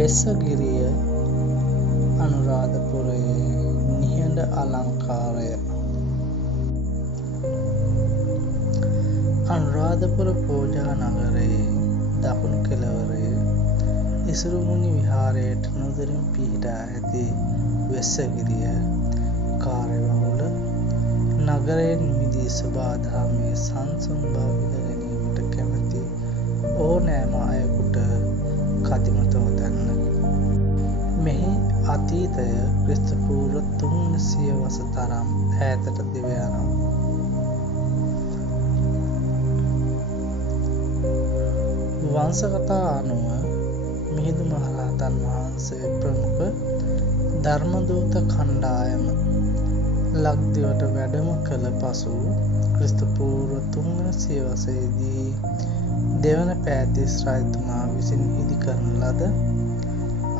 වෙස්සගිරිය අනුරාධපුරයේ නිහඬ අලංකාරය. අනුරාධපුර පූජා නගරයේ දකුණු කෙළවරේ ඉසුරුමුණි විහාරයට නුදුරින් පිහිටා ඇති වෙස්සගිරිය කාර්යබහුල නගරයෙන් මිදී සබාධමේ සංසුන් බව විඳ ගැනීමට කැමැති ඕනෑම අයෙකුට කදිමතව දැන්න. මෙහි අතීතය ක්‍රිස්තුපූර්ව 300 වස තරම් ඈතට දිව යනවා. වංශකථා අනුව මිහිඳු මහරහතන් වහන්සේ ප්‍රමුඛ ධර්මදූත කණ්ඩායම ලක්දිවට වැඩම කළ පසු ක්‍රිස්තුපූර්ව 300 වසයේදී දෙවන පෑතිස් රජතුමා විසින් ඉදිකරන ලද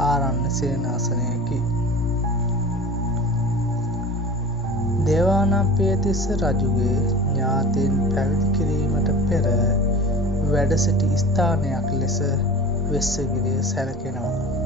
ආරණ්‍ය සේනාසනයකි. දේවානම්පියතිස්ස රජුගේ ඥාතීන් පැවිදි කිරීමට පෙර වැඩ සිටි ස්ථානයක් ලෙස වෙස්සගිරිය සැලකෙනවා.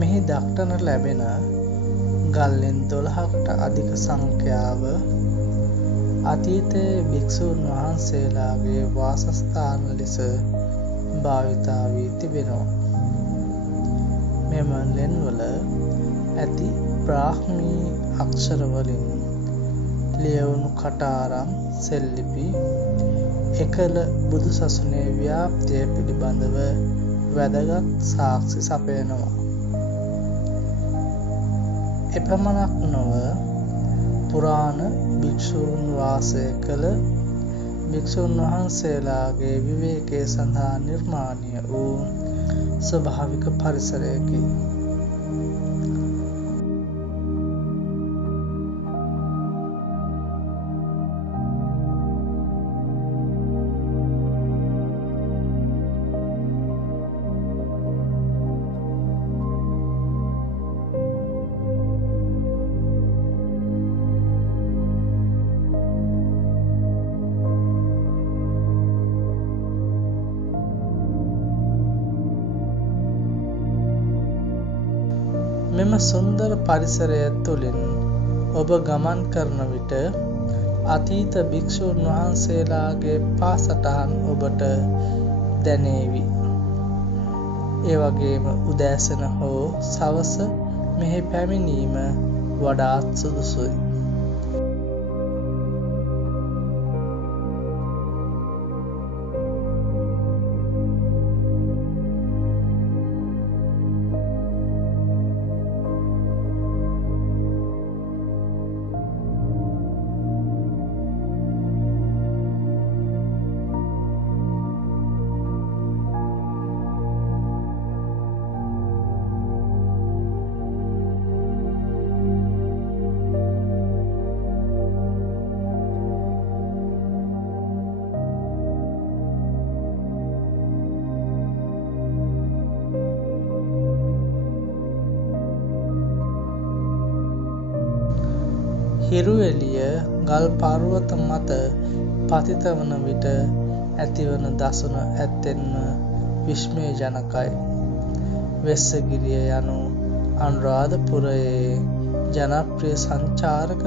මෙහි දක්නට ලැබෙන ගල්ලෙන් 12කට අධික සංඛ්‍යාව අතීතයේ භික්ෂූන් වහන්සේලාගේ වාසස්ථාන ලෙස භාවිතා වී තිබෙනවා. මෙම ලෙන්වල ඇති බ්‍රාහ්මී අක්ෂර වලින් ලියවුණු කටාරම් සෙල්ලිපි එකල බුදු සසුනේ ව්‍යාප්තිය පිළිබඳව වැදගත් සාක්ෂි සපයනවා. එපමණක් නොව පුරාණ භික්ෂූන් වාසය කළ භික්ෂූන් වහන්සේලාගේ විවේකය සඳහා නිර්මාණය වූ ස්වභාවික පරිසරයකි. මෙම සුන්දර පරිසරය තුළින් ඔබ ගමන් කරන විට අතීත භික්ෂූන් වහන්සේලාගේ පාසටහන් ඔබට දැනේවි. ඒ වගේම උදෑසන හෝ සවස මෙහි පැමිණීම වඩාත් සුදුසුයි. හිරු එළිය ගල් පර්වත මත පතිත වන විට ඇතිවන දසුන ඇත්තෙන්ම විස්මයජනකයි. වෙස්සගිරිය යනු අනුරාධපුරයේ ජනප්‍රිය සංචාරක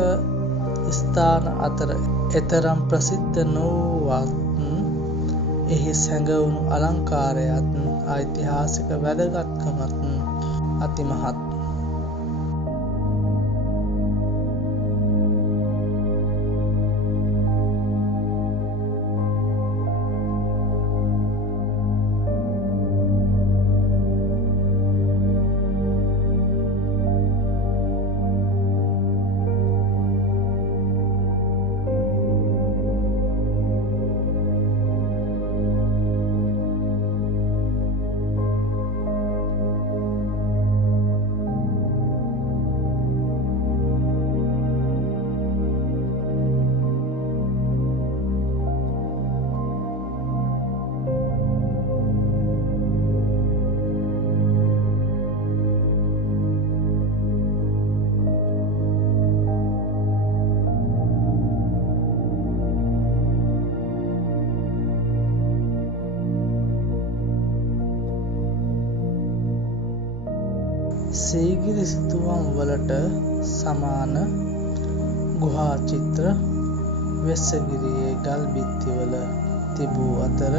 ස්ථාන අතර එතරම් ප්‍රසිද්ධ නොවුවත් එහි සැඟවුණු අලංකාරයත් ඓතිහාසික වැදගත්කමත් අතිමහත්. සීගිරි සිතුවම් වලට සමාන ගුහා චිත්‍ර වෙස්සගිරියේ ගල් බිත්තිවල තිබූ අතර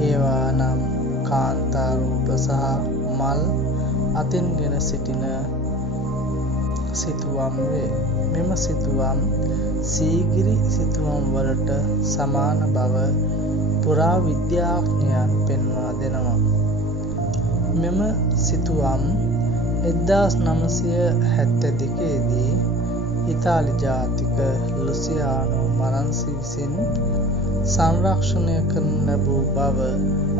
ඒවා නම් කාන්තා රූප සහ මල් අතින්ගෙන සිටින සිතුවම් වේ. මෙම සිතුවම් සීගිරි සිතුවම් වලට සමාන බව පුරාවිද්‍යාඥයන් පෙන්වා දෙනවා. මෙම සිතුවම් 1972 දී ඉතාලි ජාතික ලුසියානෝ මරන්සි විසින් සංරක්ෂණය කරනු ලැබූ බව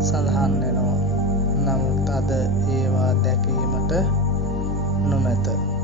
සඳහන් වෙනවා. නමුත් අද ඒවා දැකීමට නොමැත.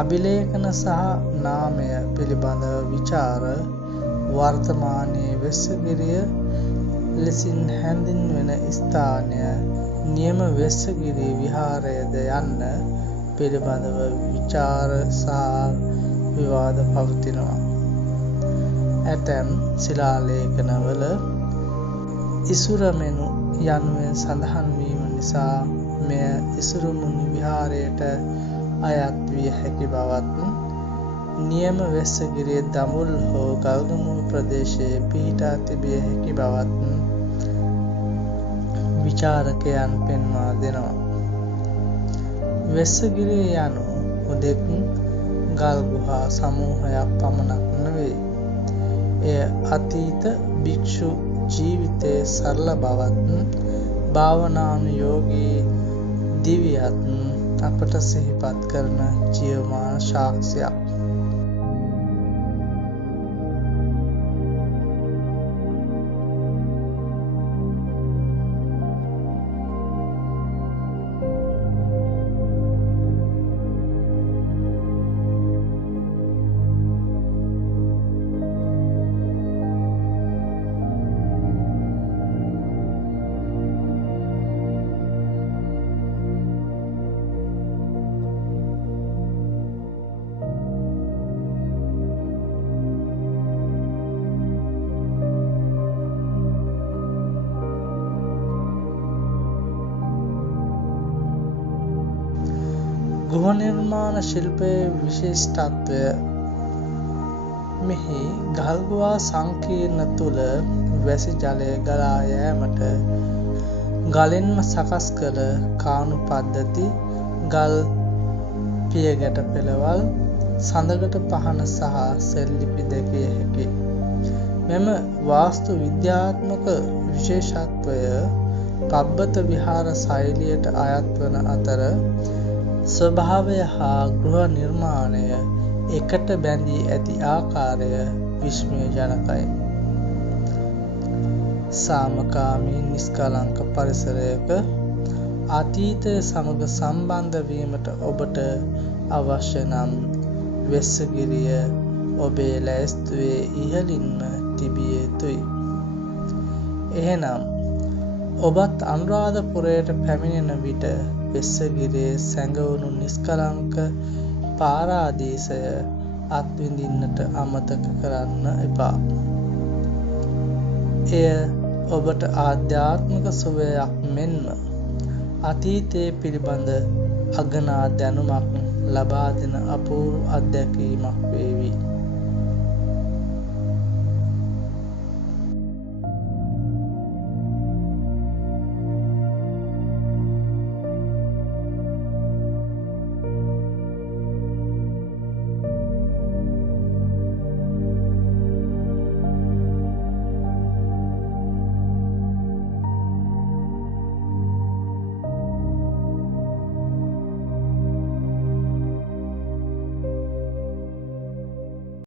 අභිලේඛන සහ නාමය පිළිබඳව විචාර වර්තමානයේ වෙස්සගිරිය ලෙසින් හැඳින්වෙන ස්ථානය නියම වෙස්සගිරි විහාරයද යන්න පිළිබඳව විචාර සහ විවාද පවතිනවා. ඇතැම් ශිලාලේඛනවල ඉසුරමෙනු යනුවෙන් සඳහන් වීම නිසා මෙය ඉසුරුමුනි විහාරයට අයත් විය හැකි බවත් නියම වෙස්සගිරිය දඹුල් හෝ ගල්ගමුව ප්‍රදේශයේ පිහිටා තිබිය හැකි බවත් විචාරකයන් පෙන්වා දෙනවා. වෙස්සගිරිය යනු හුදෙක් ගල් ගුහා සමූහයක් පමණක් නෙවෙයි. එය අතීත භික්ෂු ජීවිතයේ සරල බවත් භාවනානුයෝගී දිවියත් අපට සිහිපත් කරන ජීවමාන සාක්ෂියක්. ගෘහ නිර්මාණ ශිල්පයේ විශිෂ්ටත්වය. මෙහි ගල්ගුහා සංකීර්ණ තුළ වැසි ජලය ගලා යෑමට ගලින්ම සකස් කළ කාණු පද්ධති, ගල් පියගැට පෙළවල්, සඳගට පහන සහ සෙල්ලිපි දැකිය හැකියි. මෙම වාස්තු විද්‍යාත්මක විශේෂත්වය පබ්බත විහාර ශෛලියට අයත් වන අතර ස්වභාවය හා ගෘහ නිර්මාණය එකට බැඳී ඇති ආකාරය විස්මයජනකයි. සාමකාමී නිස්කලංක පරිසරයක අතීතය සමග සම්බන්ධ වීමට ඔබට අවශ්‍ය නම් වෙස්සගිරිය ඔබේ ලැයිස්තුවේ ඉහළින්ම තිබිය යුතුයි. එහෙනම් ඔබත් අනුරාධපුරයට පැමිණෙන විට වෙස්සගිරියේ සැඟවුණු නිස්කලංක පාරාදීසය අත්විඳින්නට අමතක කරන්න එපා. එය ඔබට ආධ්‍යාත්මික සුවයක් මෙන්ම අතීතයේ පිළිබඳ අගනා දැනුමක් ලබා දෙන අපූර්ව අත්දැකීමක් වේ.